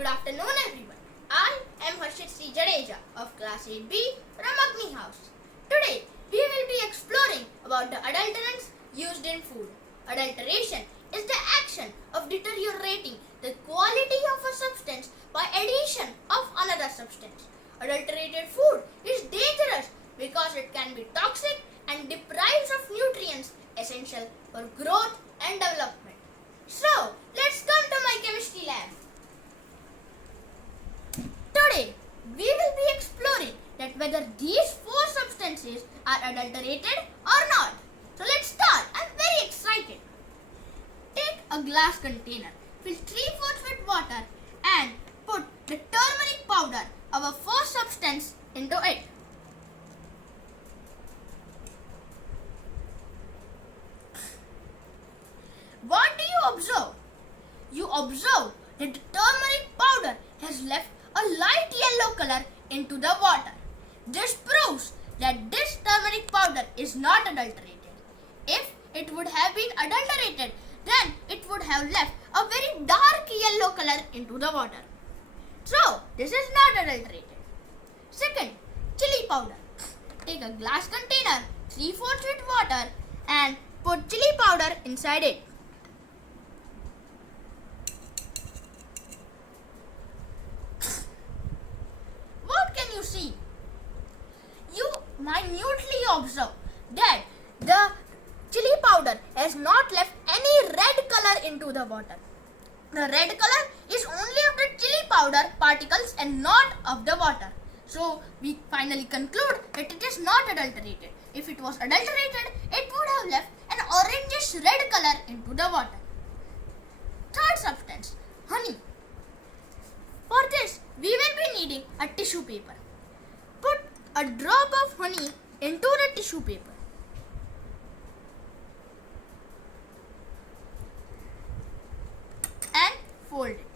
Good afternoon everyone. I am Harshit C. Jadeja of Class 8B Ramagni House. Today we will be exploring about the adulterants used in food. Adulteration is the action of deteriorating the quality of a substance by addition of another substance. Adulterated food is dangerous because it can be toxic and deprives of nutrients essential for growth and development. So, let's come to my chemistry lab. Today, we will be exploring that whether these four substances are adulterated or not. So let's start. I'm very excited. Take a glass container, fill 3/4 with water and put the turmeric powder, our first substance, into it. What do you observe? You observe that the turmeric powder has left a light yellow color into the water. This proves that this turmeric powder is not adulterated. If it would have been adulterated, then it would have left a very dark yellow color into the water. So, this is not adulterated. Second, chili powder. Take a glass container, 3/4 with water and put chili powder inside it. What can you see? You minutely observe that the chili powder has not left any red color into the water. The red color is only of the chili powder particles and not of the water. So we finally conclude that it is not adulterated. If it was adulterated, it would have left an orangish red color into the water. Third substance, honey. For this, we will be needing a tissue paper. Put a drop of honey into the tissue paper. And fold it.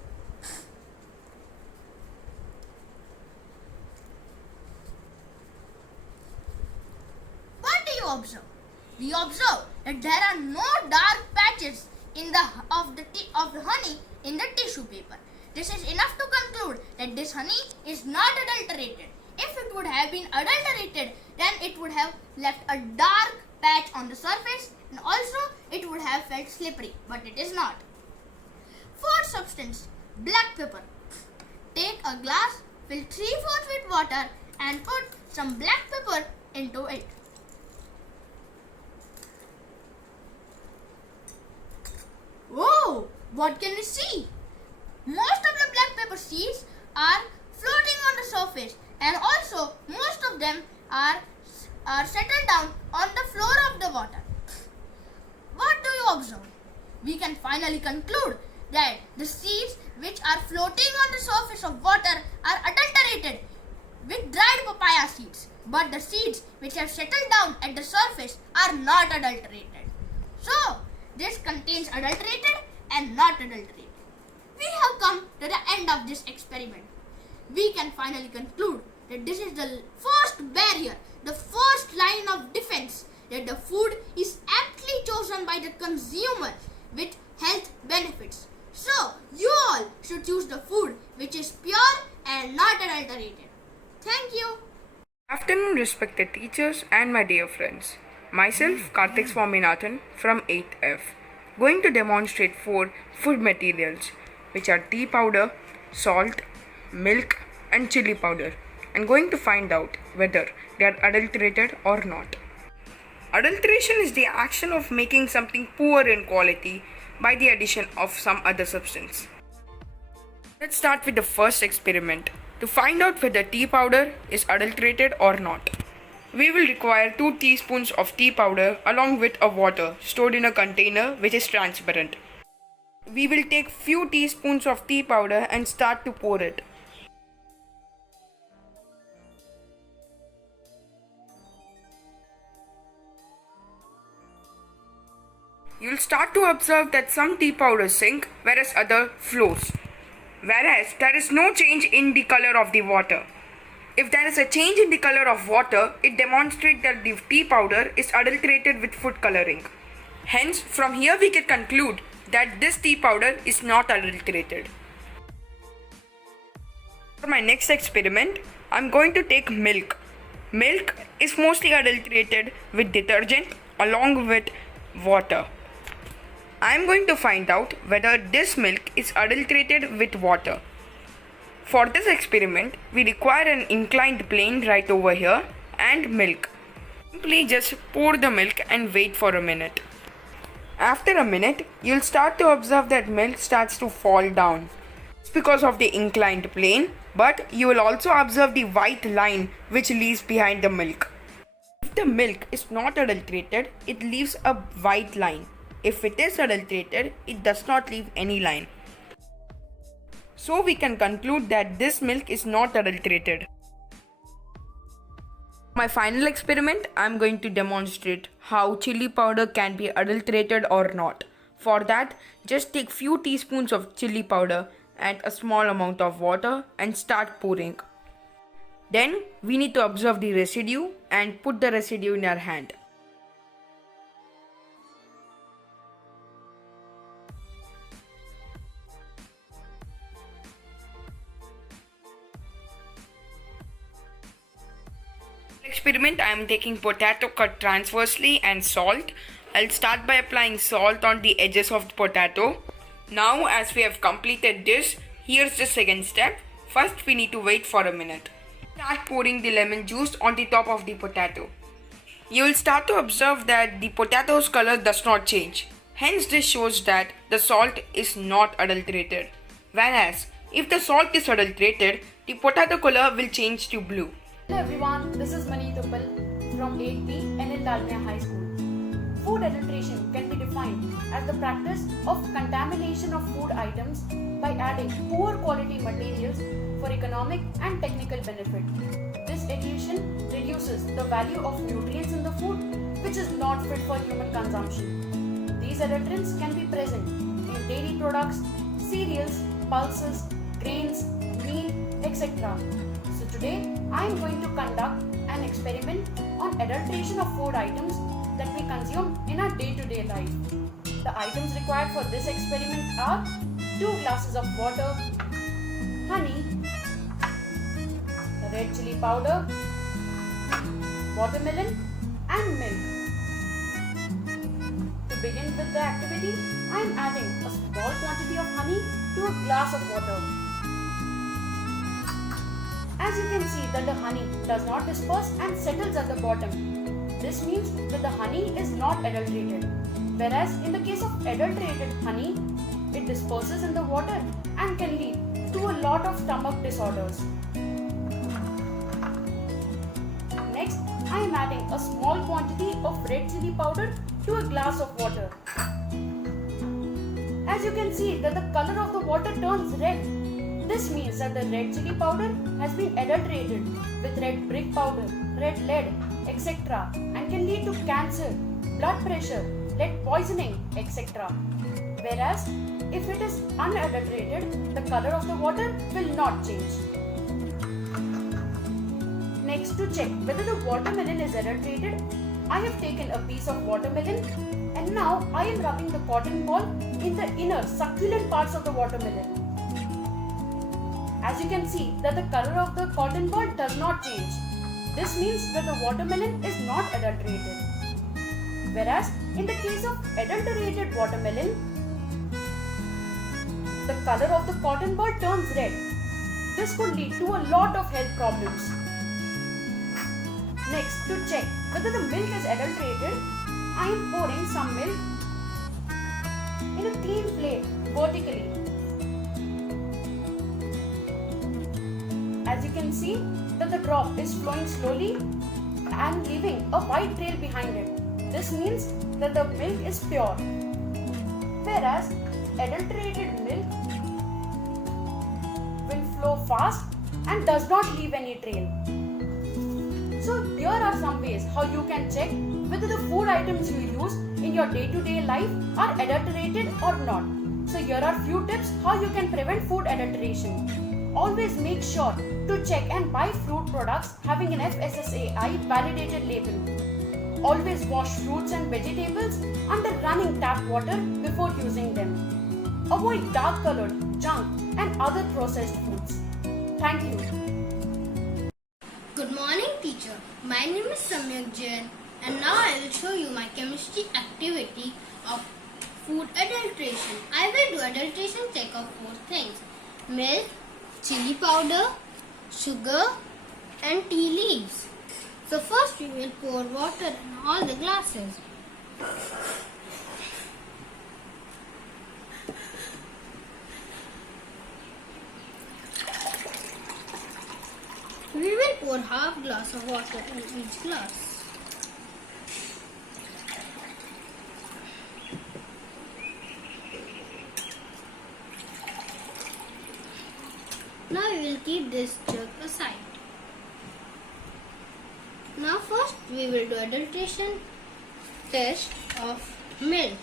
What do you observe? We observe that there are no dark patches in the honey in the tissue paper. This is enough to conclude that this honey is not adulterated. If it would have been adulterated, then it would have left a dark patch on the surface and also it would have felt slippery, but it is not. Fourth substance, black pepper. Take a glass, fill 3/4 with water and put some black pepper into it. Whoa! What can we see? Most of the black pepper seeds are floating on the surface and also most of them are settled down on the floor of the water. What do you observe? We can finally conclude that the seeds which are floating on the surface of water are adulterated with dried papaya seeds, but the seeds which have settled down at the surface are not adulterated. So, this contains adulterated and not adulterated. We have come to the end of this experiment. We can finally conclude that this is the first barrier, the first line of defense, that the food is aptly chosen by the consumer with health benefits. So, you all should choose the food which is pure and not adulterated. Thank you. Afternoon, respected teachers and my dear friends. Myself, Karthik Swaminathan from 8th F, going to demonstrate 4 food materials which are tea powder, salt, milk and chili powder, and going to find out whether they are adulterated or not. Adulteration is the action of making something poor in quality by the addition of some other substance. Let's start with the first experiment to find out whether tea powder is adulterated or not. We will require 2 teaspoons of tea powder along with a water stored in a container which is transparent. We will take few teaspoons of tea powder and start to pour it. You'll start to observe that some tea powder sink whereas other flows. Whereas there is no change in the color of the water. If there is a change in the color of water, it demonstrates that the tea powder is adulterated with food coloring. Hence, from here we can conclude that this tea powder is not adulterated. For my next experiment, I'm going to take milk. Milk is mostly adulterated with detergent along with water. I'm going to find out whether this milk is adulterated with water. For this experiment, we require an inclined plane right over here and milk. Simply just pour the milk and wait for a minute. After a minute, you'll start to observe that milk starts to fall down. It's because of the inclined plane, but you will also observe the white line which leaves behind the milk. If the milk is not adulterated, it leaves a white line. If it is adulterated, it does not leave any line. So we can conclude that this milk is not adulterated. My final experiment, I'm going to demonstrate how chili powder can be adulterated or not. For that, just take few teaspoons of chili powder and a small amount of water and start pouring. Then we need to observe the residue and put the residue in our hand. Experiment, I am taking potato cut transversely and salt. I'll start by applying salt on the edges of the potato. Now as we have completed this, here's the second step. First we need to wait for a minute. Start pouring the lemon juice on the top of the potato. You will start to observe that the potato's color does not change. Hence this shows that the salt is not adulterated. Whereas if the salt is adulterated, the potato color will change to blue. Hello everyone, this is Mani Tuppal from 8B NL Dalmia High School. Food adulteration can be defined as the practice of contamination of food items by adding poor quality materials for economic and technical benefit. This addition reduces the value of nutrients in the food which is not fit for human consumption. These adulterants can be present in dairy products, cereals, pulses, grains, meat, etc. So today I am going to conduct an experiment on adulteration of food items that we consume in our day-to-day life. The items required for this experiment are 2 glasses of water, honey, red chili powder, watermelon and milk. To begin with the activity, I am adding a small quantity of honey to a glass of water. As you can see that the honey does not disperse and settles at the bottom. This means that the honey is not adulterated. Whereas in the case of adulterated honey, it disperses in the water and can lead to a lot of stomach disorders. Next, I am adding a small quantity of red chili powder to a glass of water. As you can see that the color of the water turns red. This means that the red chili powder has been adulterated with red brick powder, red lead, etc. and can lead to cancer, blood pressure, lead poisoning, etc. Whereas if it is unadulterated, the color of the water will not change. Next, to check whether the watermelon is adulterated, I have taken a piece of watermelon and now I am rubbing the cotton ball in the inner succulent parts of the watermelon. As you can see that the color of the cotton ball does not change. This means that the watermelon is not adulterated. Whereas in the case of adulterated watermelon, the color of the cotton ball turns red. This could lead to a lot of health problems. Next, to check whether the milk is adulterated, I am pouring some milk in a clean plate vertically. As you can see that the drop is flowing slowly and leaving a white trail behind it. This means that the milk is pure. Whereas adulterated milk will flow fast and does not leave any trail. So here are some ways how you can check whether the food items you use in your day-to-day life are adulterated or not. So here are few tips how you can prevent food adulteration. Always make sure to check and buy fruit products having an FSSAI validated label. Always wash fruits and vegetables under running tap water before using them. Avoid dark colored, junk and other processed foods. Thank you. Good morning, teacher. My name is Samyak Jain, and now I will show you my chemistry activity of food adulteration. I will do adulteration check of 4 things: milk, chili powder, sugar, and tea leaves. So first we will pour water in all the glasses. We will pour half glass of water in each glass. Now we will keep this jug aside. Now first we will do adulteration test of milk.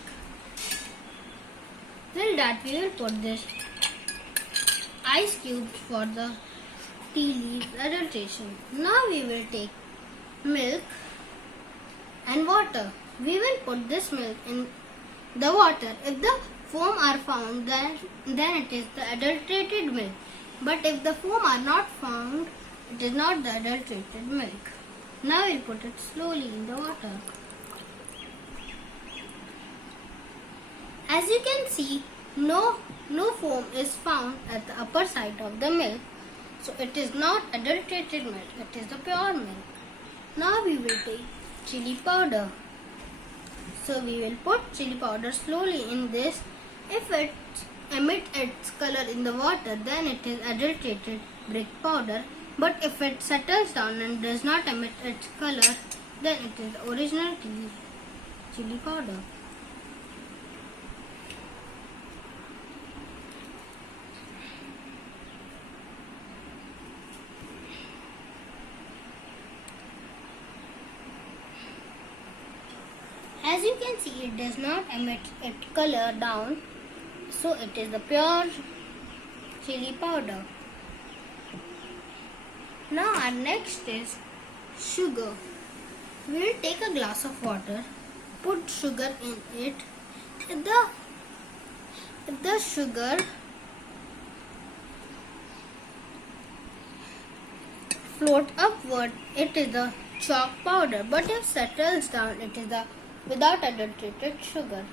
Till that we will put this ice cubes for the tea leaves adulteration. Now we will take milk and water. We will put this milk in the water. If the foam are found, then it is the adulterated milk. But if the foam are not found, it is not the adulterated milk. Now we'll put it slowly in the water. As you can see, no foam is found at the upper side of the milk. So it is not adulterated milk, it is the pure milk. Now we will take chili powder. So we will put chili powder slowly in this. If it emits its color in the water, then it is adulterated brick powder. But if it settles down and does not emit its color, then it is original chili powder. As you can see, it does not emit its color down, so it is the pure chili powder. Now our next is sugar. We will take a glass of water, put sugar in it. If the sugar float upward, it is the chalk powder. But if settles down, it is the without adulterated sugar.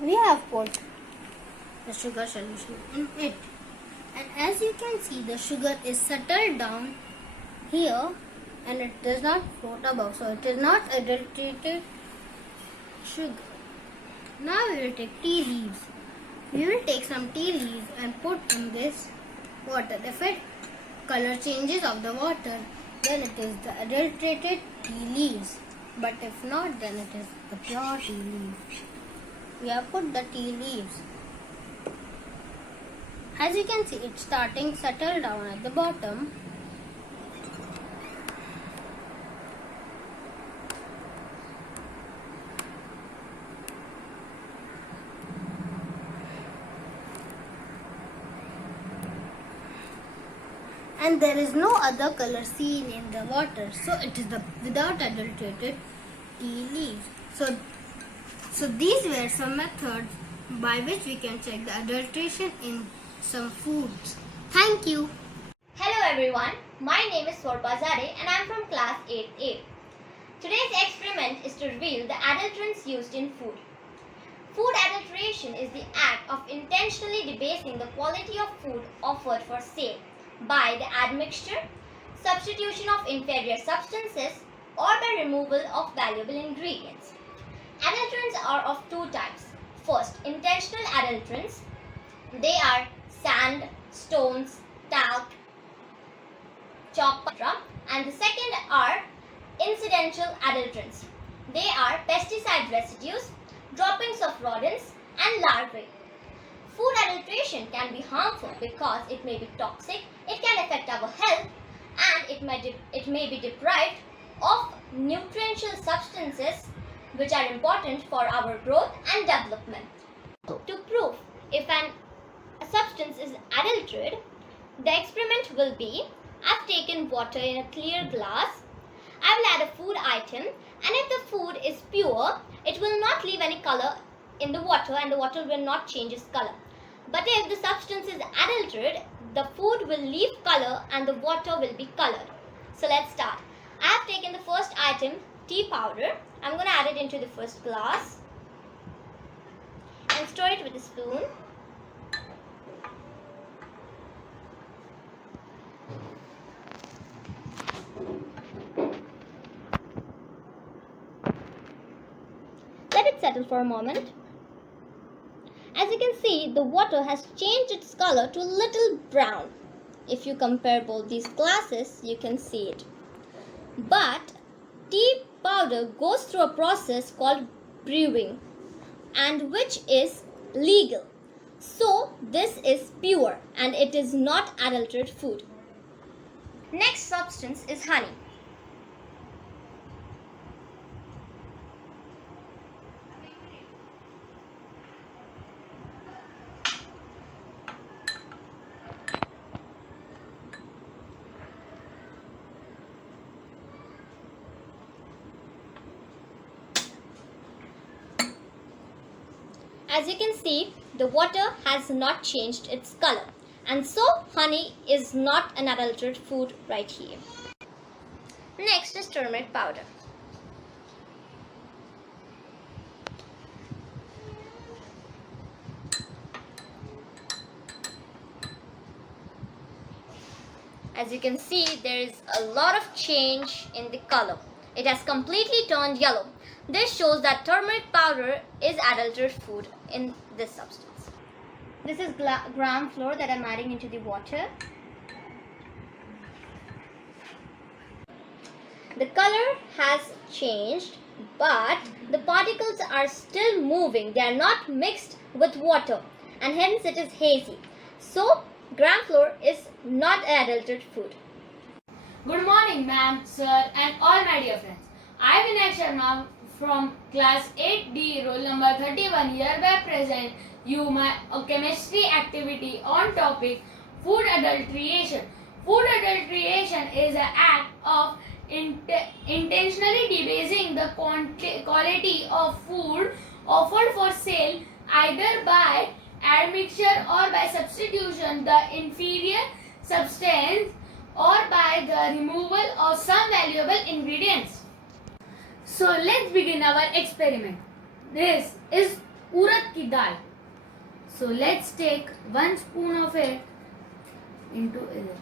We have put the sugar solution in it, and as you can see, the sugar is settled down here and it does not float above, so it is not adulterated sugar. Now we will take tea leaves. We will take some tea leaves and put in this water. If it color changes of the water, then it is the adulterated tea leaves. But if not, then it is the pure tea leaves. We have put the tea leaves. As you can see, it's starting settle down at the bottom. And there is no other color seen in the water, so it is the without adulterated tea leaves. So these were some methods by which we can check the adulteration in some foods. Thank you. Hello everyone, my name is Swarpa Zare and I am from class 8A. Today's experiment is to reveal the adulterants used in food. Food adulteration is the act of intentionally debasing the quality of food offered for sale by the admixture, substitution of inferior substances, or by removal of valuable ingredients. Adulterants are of two types. First, intentional adulterants. They are sand, stones, talc, chalk, etc. And the second are incidental adulterants. They are pesticide residues, droppings of rodents, and larvae. Food adulteration can be harmful because it may be toxic, it can affect our health, and it may be deprived of nutritional substances which are important for our growth and development. To prove if a substance is adulterated, the experiment will be: I've taken water in a clear glass, I will add a food item And if the food is pure, it will not leave any color in the water and the water will not change its color. But if the substance is adulterated, the food will leave color and the water will be colored. So let's start. I have taken the first item, tea powder. I'm going to add it into the first glass and stir it with a spoon. Let it settle for a moment. As you can see, the water has changed its color to a little brown. If you compare both these glasses, you can see it. But tea powder goes through a process called brewing, and which is legal. So this is pure and it is not adulterated food. Next substance is honey. As you can see, the water has not changed its color, and so honey is not an adulterated food right here. Next is turmeric powder. As you can see, there is a lot of change in the color. It has completely turned yellow. This shows that turmeric powder is adulterated food in this substance. This is gram flour that I'm adding into the water. The color has changed, but the particles are still moving. They are not mixed with water, and hence it is hazy. So, gram flour is not adulterated food. Good morning, ma'am, sir, and all my dear friends. I, Vinayak Sharma, from class 8D, roll number 31, hereby present you my chemistry activity on topic food adulteration. Food adulteration is an act of intentionally debasing the quality of food offered for sale either by admixture or by substitution the inferior substance or by the removal of some valuable ingredients. So let's begin our experiment. This is urad ki dal. So let's take 1 spoon of it into this.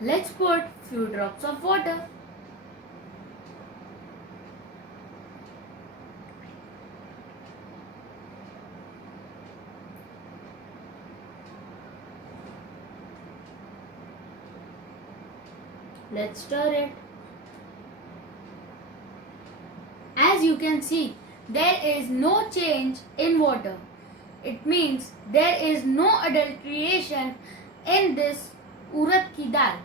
Let's put few drops of water. Let's stir it. As you can see, there is no change in water. It means there is no adulteration in this urad ki dal.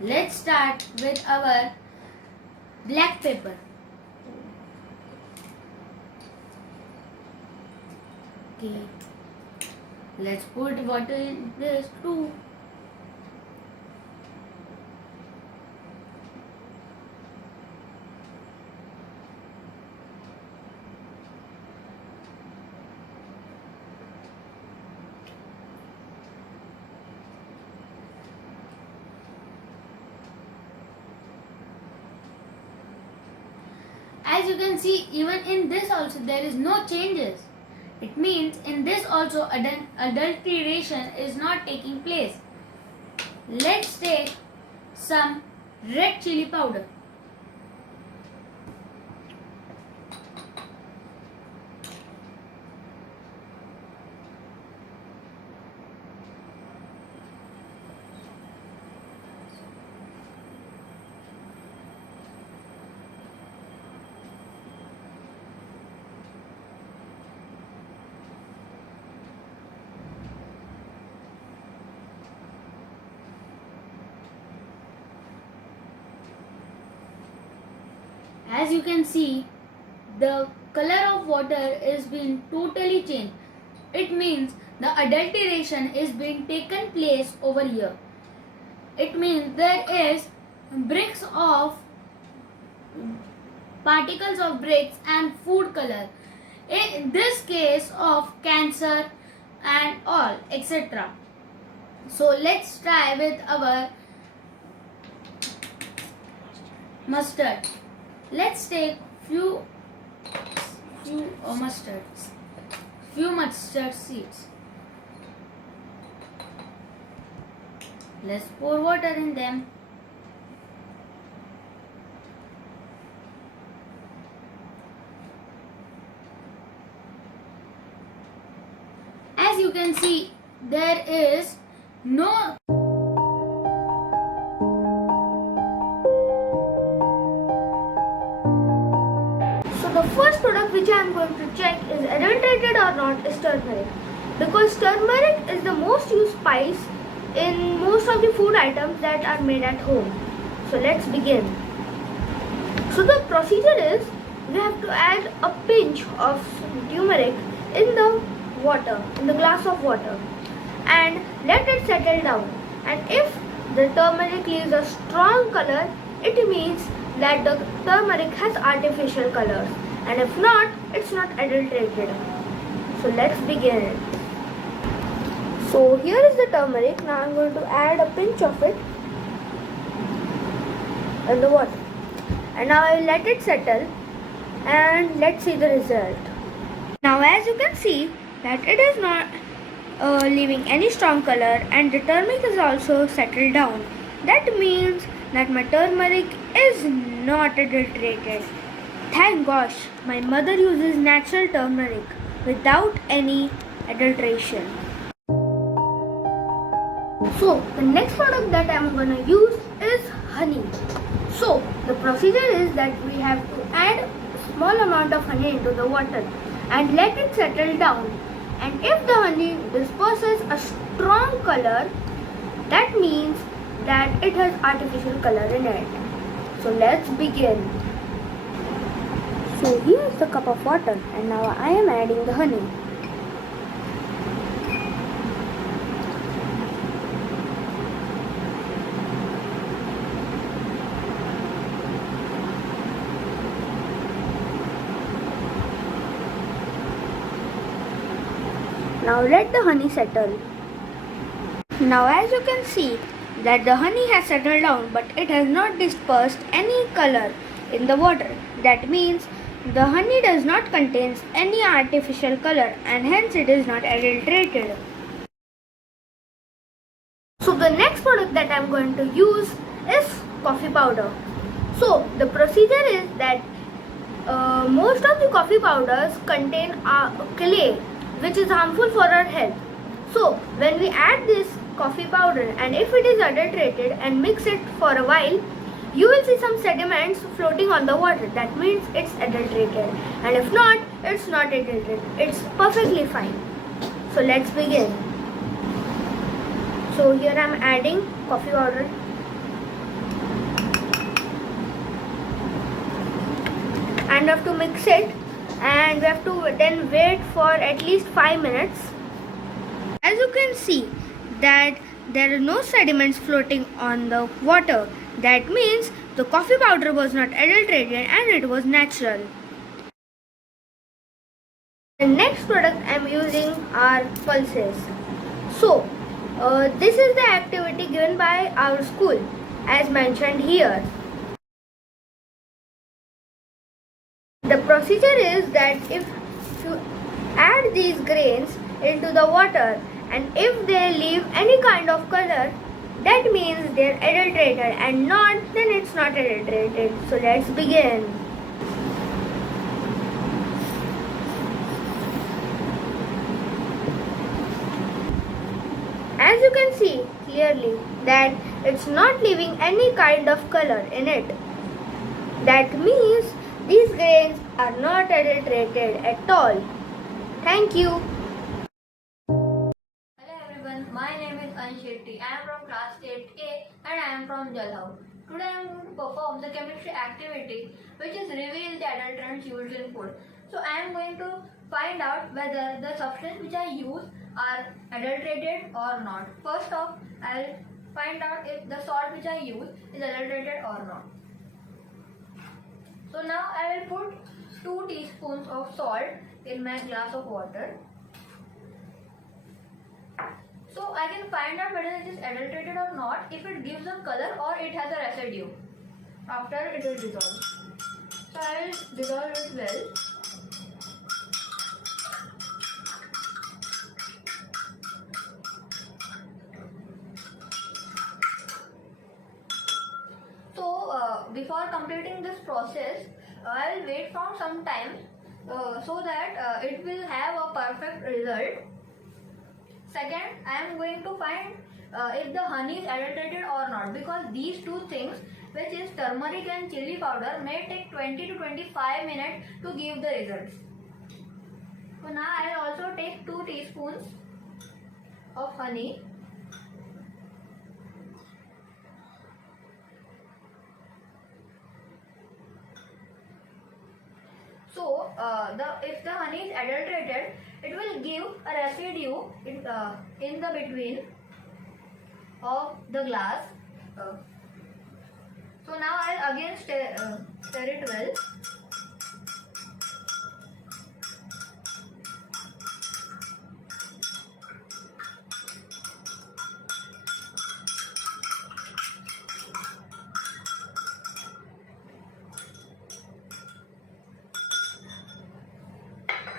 Let's start with our black pepper. Okay. Let's put water in this too. As you can see, even in this also there is no changes. It means in this also adulteration is not taking place. Let's take some red chili powder. As you can see, the color of water is being totally changed. It means the adulteration is being taken place over here. it means there is bricks of particles of bricks and food color. In this case of cancer and all, etc. So let's try with our mustard. Let's take few mustard seeds. Let's pour water in them. As you can see, there is no So the first product which I am going to check is adulterated or not is turmeric, because turmeric is the most used spice in most of the food items that are made at home. So let's begin. So the procedure is we have to add a pinch of turmeric in the water, in the glass of water, and let it settle down. And if the turmeric leaves a strong color, it means that the turmeric has artificial colors, and if not, it's not adulterated. So let's begin. So here is the turmeric. Now I'm going to add a pinch of it in the water, and now I will let it settle, and let's see the result. Now as you can see that it is not leaving any strong color, and the turmeric is also settled down. That means that my turmeric is not adulterated. Thank gosh, my mother uses natural turmeric without any adulteration. So the next product that I am going to use is honey. So the procedure is that we have to add a small amount of honey into the water and let it settle down. And if the honey disperses a strong color, that means that it has artificial color in it. So let's begin. So here is the cup of water, and now I am adding the honey. Now let the honey settle. Now as you can see that the honey has settled down, but it has not dispersed any color in the water. That means the honey does not contain any artificial color, and hence it is not adulterated. So the next product that I am going to use is coffee powder. So the procedure is that most of the coffee powders contain clay, which is harmful for our health. So when we add this coffee powder, and if it is adulterated and mix it for a while, you will see some sediments floating on the water. That means it's adulterated, and if not, it's not adulterated. It's perfectly fine. So let's begin. So here I am adding coffee powder. And we have to mix it, and we have to then wait for at least 5 minutes. As you can see that there are no sediments floating on the water. That means the coffee powder was not adulterated and it was natural. The next product I am using are pulses. So this is the activity given by our school as mentioned here. The procedure is that if you add these grains into the water, and if they leave any kind of color, that means they're adulterated, and not, then it's not adulterated. So let's begin. As you can see clearly that it's not leaving any kind of color in it. That means these grains are not adulterated at all. Thank you. Hello everyone, my name is Ansh Shetty. I am from class 8A and I am from Jalhav. Today I am going to perform the chemistry activity which is reveal the adulterants used in food. So I am going to find out whether the substance which I use are adulterated or not. First off, I will find out if the salt which I use is adulterated or not. So now I will put 2 teaspoons of salt in my glass of water. So I can find out whether it is adulterated or not if it gives a color or it has a residue after it is dissolved. So I will dissolve it well. So before completing this process, I will wait for some time so that it will have a perfect result. Second, I am going to find if the honey is adulterated or not, because these two things, which is turmeric and chili powder, may take 20 to 25 minutes to give the results. So now I will also take 2 teaspoons of honey. So if the honey is adulterated, it will give a residue in the between of the glass. So now I'll again stir it well.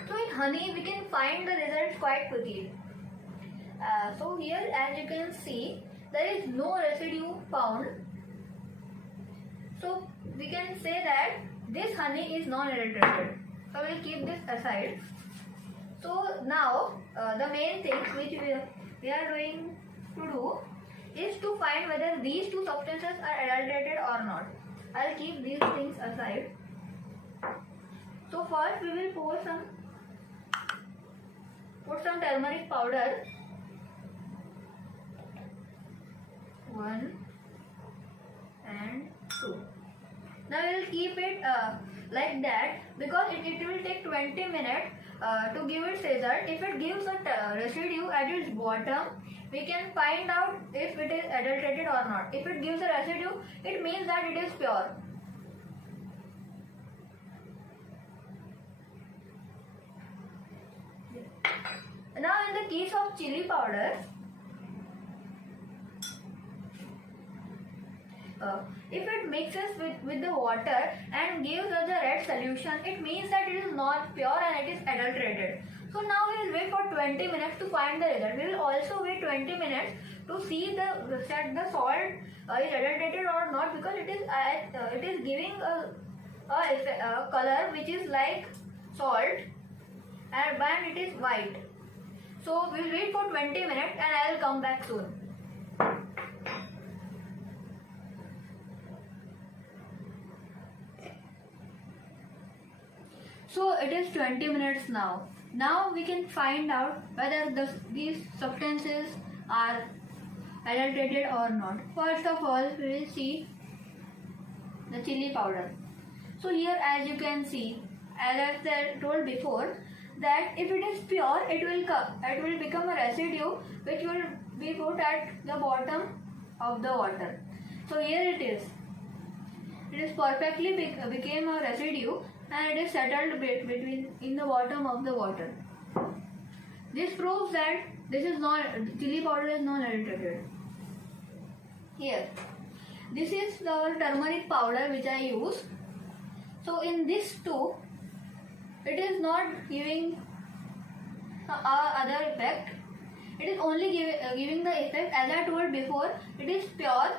So in honey we can find the results quite quickly. So here, as you can see, there is no residue found. So we can say that this honey is non-adulterated. So we'll keep this aside. So now the main thing which we are going to do is to find whether these two substances are adulterated or not. I'll keep these things aside. So first we will put some turmeric powder. 1 and 2. Now we will keep it like that, because it will take 20 minutes to give its result. If it gives a residue at its bottom, we can find out if it is adulterated or not. If it gives a residue, it means that it is pure. Now in the case of chili powder, if it mixes with the water and gives us a red solution, it means that it is not pure and it is adulterated. So now we will wait for 20 minutes to find the result. We will also wait 20 minutes to see that the salt is adulterated or not, because it is giving a color which is like salt and it is white. So we will wait for 20 minutes and I will come back soon. So it is 20 minutes now. Now we can find out whether these substances are adulterated or not. First of all, we will see the chili powder. So here, as you can see, as I told before, that if it is pure, it will become a residue which will be put at the bottom of the water. So here it is. It is perfectly became a residue and it is settled in the bottom of the water. This proves that chili powder is non-adulterated. Here, this is the turmeric powder which I use. So in this too, it is not giving other effect. It is only giving the effect, as I told before, it is pure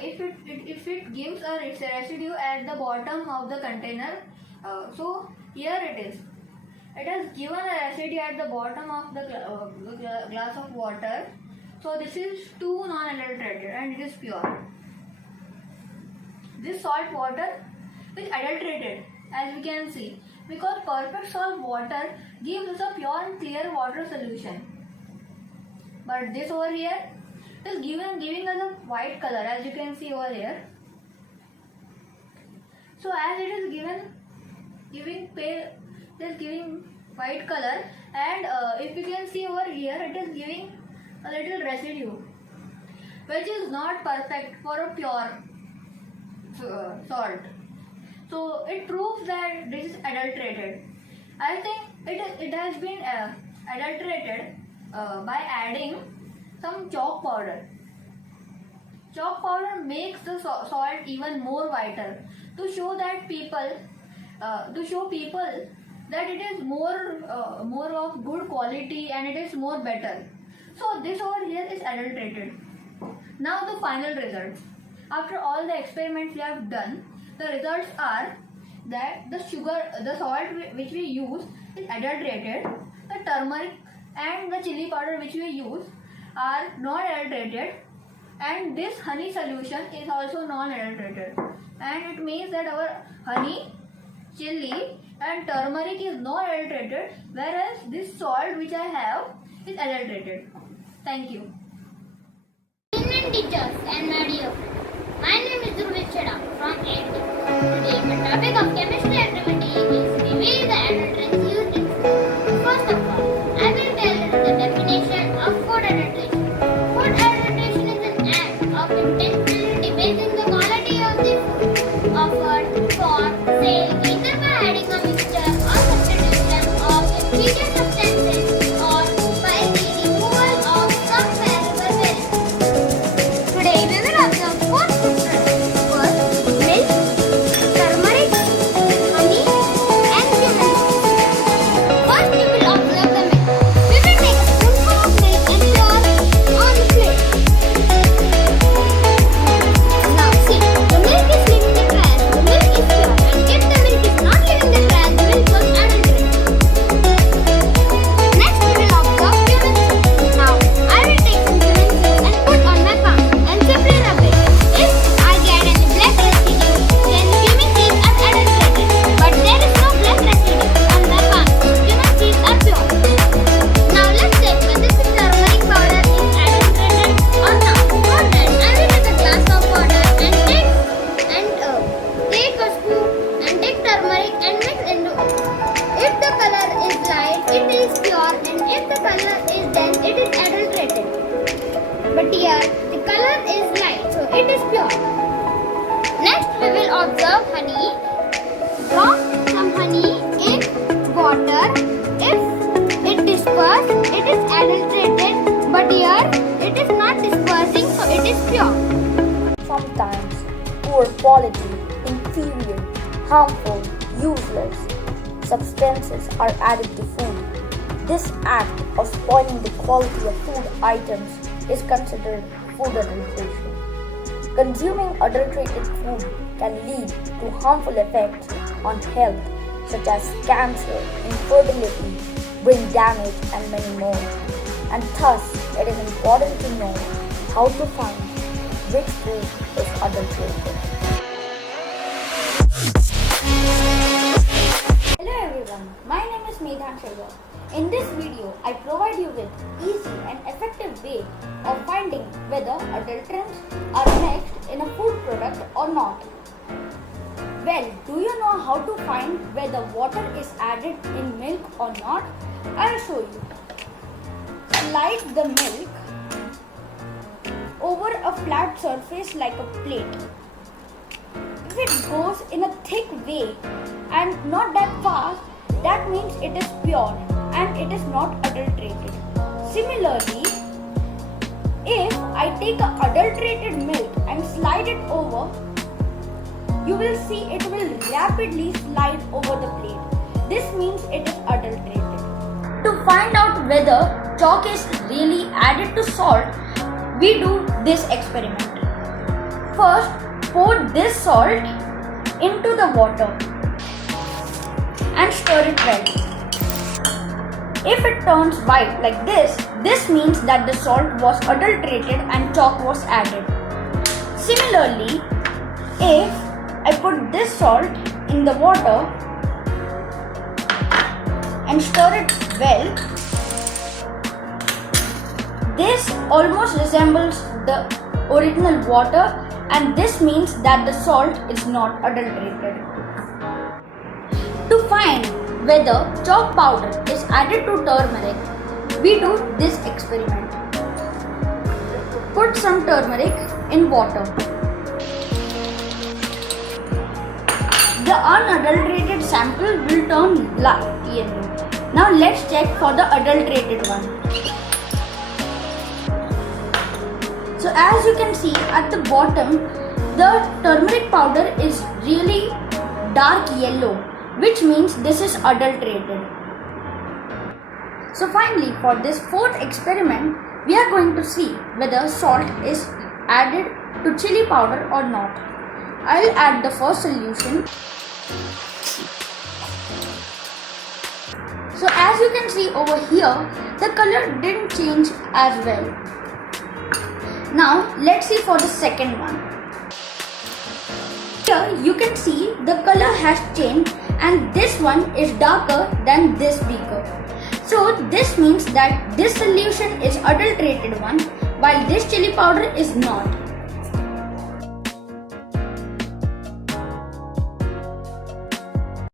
if it gives a residue at the bottom of the container. So here it is. It has given a residue at the bottom of the glass of water. So this is too non-adulterated and it is pure. This salt water is adulterated, as we can see, because perfect salt water gives us a pure and clear water solution. But this over here is giving us a white color, as you can see over here. So as it is giving white color, and if you can see over here, it is giving a little residue. which is not perfect for a pure salt. So it proves that this is adulterated. I think it has been adulterated by adding some chalk powder. Chalk powder makes the salt even more vital to show that people that it is more of good quality and it is more better. So this over here is adulterated. Now the final results. After all the experiments we have done, the results are that the salt which we use is adulterated. The turmeric and the chili powder which we use are non-adulterated, and this honey solution is also non-adulterated. And it means that our honey, chili and turmeric is non-adulterated, whereas this salt which I have is adulterated. Thank you. Evening teachers and my dear friends. My name is Dhruv Chheda from 8th. Today the topic of chemistry activity is reveal the adulterants used in food. First of all, I will tell you the definition of food adulteration. Food adulteration is an act of intentionally debasing the quality of the food offered for sale either by adding a mixture or substitution of inferior substances or by the removal of some valuable values. Today we will observe four food products. First, milk, turmeric, honey, and cumin. First, we will observe the milk. We will take a spoonful of milk and pour on the plate. Now see, the milk is leaving the trash. The milk is pure, and if the milk is not leaving the trash, the milk was adulterated. Next, we will observe cumin seed. Now, I will take some cumin seeds and put on my palm and simply rub it. If I get any black residue, then cumin seeds are adulterated. But there is no black residue on my palm. Cumin seeds are pure. Now let's check whether the turmeric powder is adulterated or not. For that, I will take a glass of water and take a spoon and take turmeric and mix into it. If the color is light, it is pure, and if the color is dense, it is adulterated. But here, the color is light, so it is pure. Next, we will observe honey. Drop some honey in water. If it disperses, it is adulterated. But here, it is not dispersing, so it is pure. Sometimes poor quality, inferior, harmful, useless substances are added to food. This act of spoiling the quality of food items is considered food adulteration. Consuming adulterated food can lead to harmful effects on health such as cancer, infertility, brain damage and many more. And thus it is important to know how to find which food is adulterated. Hello everyone, my name is Medhan Shagar. In this video, I provide you with easy and effective way of finding whether adulterants are mixed in a food product or not. Well, do you know how to find whether water is added in milk or not? I'll show you. Slide the milk over a flat surface like a plate. If it goes in a thick way and not that fast, that means it is pure and it is not adulterated. Similarly, if I take a adulterated milk and slide it over, you will see it will rapidly slide over the plate. This means it is adulterated. To find out whether chalk is really added to salt, we do this experiment. First, pour this salt into the water and stir it well. If it turns white like this means that the salt was adulterated and chalk was added. Similarly, if I put this salt in the water and stir it well, this almost resembles the original water, and this means that the salt is not adulterated. To find whether chalk powder is added to turmeric, we do this experiment. put some turmeric in water. The unadulterated sample will turn light yellow. Now let's check for the adulterated one. So as you can see at the bottom, the turmeric powder is really dark yellow, which means this is adulterated. So finally, for this fourth experiment, we are going to see whether salt is added to chili powder or not. I will add the first solution. So as you can see over here, the color didn't change as well. Now let's see for the second one. Here you can see the color has changed and this one is darker than this beaker. So this means that this solution is adulterated one while this chili powder is not.